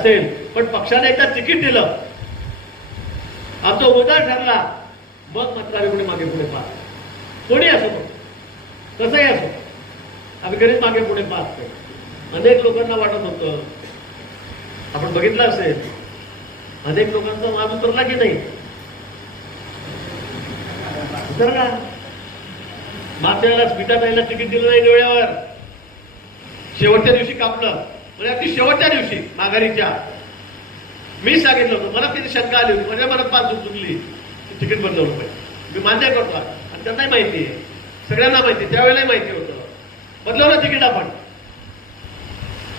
असेल. पण पक्षाने एकदा तिकीट दिलं. आमचा उमेदवार ठरला. मग मात्र आम्ही पुढे मागे पुढे पाहत कोणी असो कसंही असो. आम्ही घरीच मागे पुढे पाहतो अनेक लोकांना वाटत होतं. आपण बघितलं असेल. अनेक लोकांचा माग उतरला की नाही? उतरला. मागच्या वेळेला स्मिताताईला तिकीट दिलं नाही डोळ्यावर. शेवटच्या दिवशी कापलं. म्हणजे अगदी शेवटच्या दिवशी माघारीच्या. मी सांगितलं होतं मला किती शंका आली होती माझ्या मनात पाच चुकली तिकीट बदलवलं पाहिजे मी मान्य करतो. आणि त्यांनाही माहिती आहे. सगळ्यांना माहिती त्यावेळेलाही माहिती होतं. बदलवलं तिकीट आपण.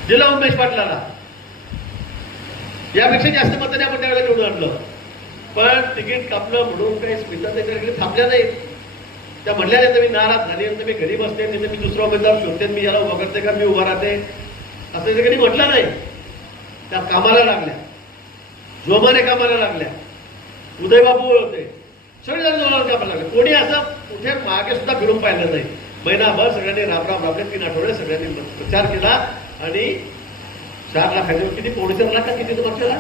दिलं उमेश पाटलाला. यापेक्षा जास्त मताने आपण त्यावेळेला निवडून आणलं. पण तिकीट कापलं म्हणून काही स्मिता त्याच्याकडे थांबल्या नाही त्या म्हणल्यानंतर मी नाराज झाली. नंतर मी घरी बसते. नाही मी दुसरा उमेदवार शोधते. मी याला उभा करते का? मी उभा राहते. असं त्याच्या कधी म्हटलं नाही. त्या कामाला लागल्या. जोमाने कामाला लागल्या. उदयबाबू होते सगळेजण जोमाने कामाला लागले. कोणी असं कुठे मागे सुद्धा फिरून पाहिलं नाही. महिनाभर सगळ्यांनी राम राम राबले तीन आठवडे सगळ्यांनी प्रचार केला आणि चार लाखाच्या किती पावणे चार लाख का किती तो पक्षाला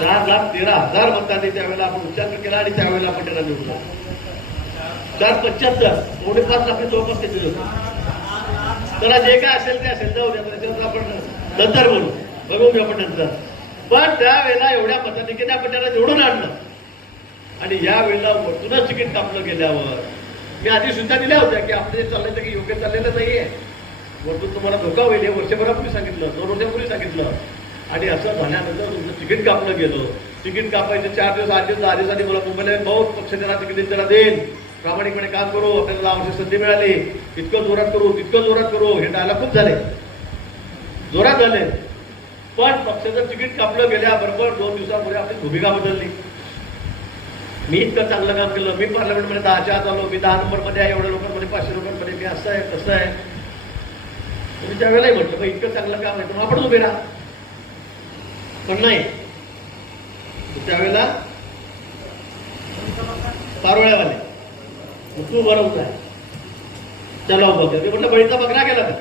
चार लाख तेरा हजार मतदारांनी त्यावेळेला आपण उच्चार केला आणि त्यावेळेला आपण त्याला निवडला. चार पंच्याहत्तर पावणे पाच लाख जवळपास त्याचे होते. त्याला जे काय असेल ते असेल. जाऊ द्या त्याच्यावर आपण. नंतर बोलू. बघू घेऊ आपण नंतर. पण त्यावेळेला एवढ्या मताधिक्याने आपण त्यांना निवडून आणलं. आणि या वेळेला वरतूनच तिकीट कापलं गेल्यावर. मी आधी सुद्धा दिल्या होत्या की आपलं जे चाललंय ते योग्य चाललेलं नाहीये. वरतून तुम्हाला धोका होईल हे वर्षभरापूर्वी सांगितलं दोन वर्षापूर्वी सांगितलं. आणि असं झाल्यानंतर तुमचं तिकीट कापलं गेलं. तिकीट कापायचं चार दिवस आठ दिवस दहा मला मुंबईला भाऊ पक्ष देणार तिकीट त्याला देईल. प्रामाणिकपणे काम करू आपल्याला लावण्याची संधी मिळाली. इतकं जोरात करू तितकं जोरात करू हे डायला खूप झाले. जोरात झाले. पण पक्षाचं तिकीट कापलं गेल्याबरोबर दोन दिवसापूर्वी आपली भूमिका बदलली. मी इतकं चांगलं काम केलं. मी पार्लमेंटमध्ये दहाच्या आत आलो. मी दहा नंबरमध्ये आहे एवढ्या लोकांमध्ये पाचशे लोकांमध्ये. मी असं आहे तसं आहे. तुम्ही त्यावेळेलाही म्हटलं "बा, इतकं चांगलं काम आहे तर आपण उभे राहा. पण नाही. त्यावेळेला पारोळ्यावाले. मग तू बरं होता त्याला उभं केलं मी म्हटलं बळीचा बकरा गेला तर.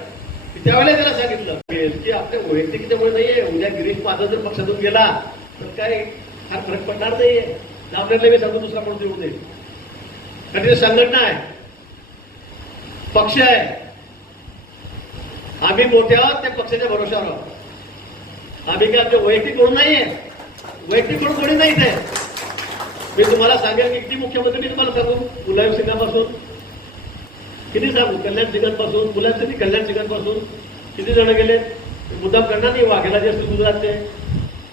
त्यावेळेला त्याला सांगितलं. की आपल्या वैयक्तिकतेमुळे नाहीये. उद्या गिरीश माझा जर पक्षातून गेला तर काय? फार फरक पडणार नाहीये. आपल्याला मी सांगतो दुसरा कोण देऊ देईल कारण तिथे संघटना आहे. पक्ष आहे. आम्ही मोठे आहोत त्या पक्षाच्या भरोशावर आहोत. आम्ही काय आमच्या वैयक्तिक कोण नाहीये. वैयक्तिक कोण कोणी नाही इथे मी तुम्हाला सांगेल की किती मुख्यमंत्री मी तुम्हाला सांगू? मुलायम सिंगापासून. किती सांगू? कल्याण सिंगांपासून. मुलायम सिंग कल्याण सिंगांपासून. किती जण गेले? मुद्दाम करणार नाही वाघेला जे असते गुजरातचे.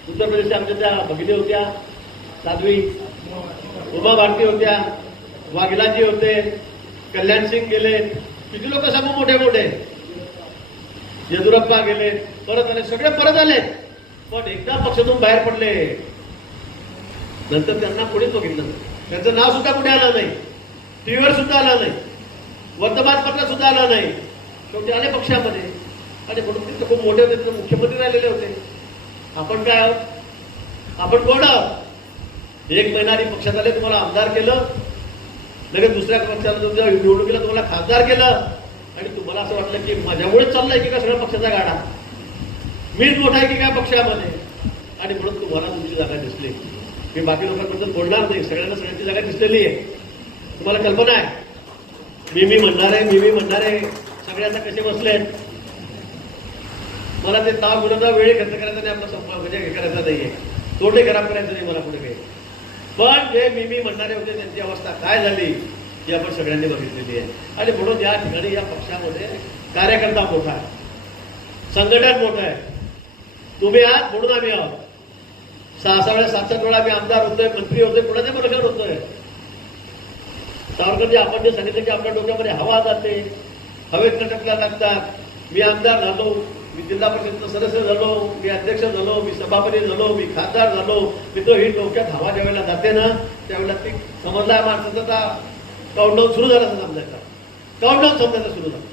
उत्तर प्रदेशच्या आमच्या त्या भगिनी होत्या. साध्वी. उमा भारती होत्या. वाघेलाजी होते. कल्याण सिंग गेले. किती लोक सांगू? मोठे मोठे. येदुरप्पा गेले. परत आले. सगळे परत आले. पण एकदा पक्षातून बाहेर पडले. नंतर त्यांना कोणीच बघितलं नाही. त्यांचं नाव सुद्धा कुठे आलं नाही. टीव्हीवर सुद्धा आलं नाही. वर्तमानपत्रात सुद्धा आलं नाही. शेवटी आले पक्षामध्ये. आणि म्हणून तिथं खूप मोठे होते तिथं मुख्यमंत्री राहिलेले होते. आपण काय आहोत? आपण कोण आहोत? एक महिना आधी पक्षात आले तुम्हाला आमदार केलं. लगेच दुसऱ्या पक्षाला तुमच्या निवडणुकीला तुम्हाला खासदार केलं. आणि तुम्हाला असं वाटलं की माझ्यामुळेच चाललंय की का सगळ्या पक्षाचा गाडा? मीच मोठा आहे की काय पक्षामध्ये? आणि म्हणून तुम्हाला तुमची जागा दिसली. मी बाकी लोकांबद्दल बोलणार नाही. सगळ्यांना सगळ्यांची जागा दिसलेली आहे. तुम्हाला कल्पना आहे? मी मी म्हणणार आहे मी मी म्हणणार आहे. सगळ्यांना कसे बसले मला ते ताप गुणाचा वेळ खर्च करायचा नाही आपला संप म्हणजे हे करायचा नाहीये. तोटे खराब करायचं नाही मला पुढे काही. पण जे मी मी म्हणणारे होते त्यांची अवस्था काय झाली ही आपण सगळ्यांनी बघितलेली आहे. आणि म्हणून या ठिकाणी या पक्षामध्ये कार्यकर्ता मोठा आहे. संघटन मोठं आहे. तुम्ही आहात म्हणून आम्ही आहोत. सहा सहा वेळा सात सात वेळा आम्ही आमदार होतोय मंत्री होतोय कोणाच्या प्रकार होतोय. सावरकरजी आपण जे सांगितलं की आपल्या डोक्यामध्ये हवा जाते हवेत टकल्या लागतात. मी आमदार झालो मी जिल्हा परिषदचा सदस्य झालो मी अध्यक्ष झालो मी सभापती झालो मी खासदार झालो. मी तो ही डोक्यात हवा ज्या वेळेला जाते ना त्यावेळेला ती समजला माणसाचा काउंटडाऊन सुरू झाला समजायचा काउंटडाऊन समजायचा सुरू झाला.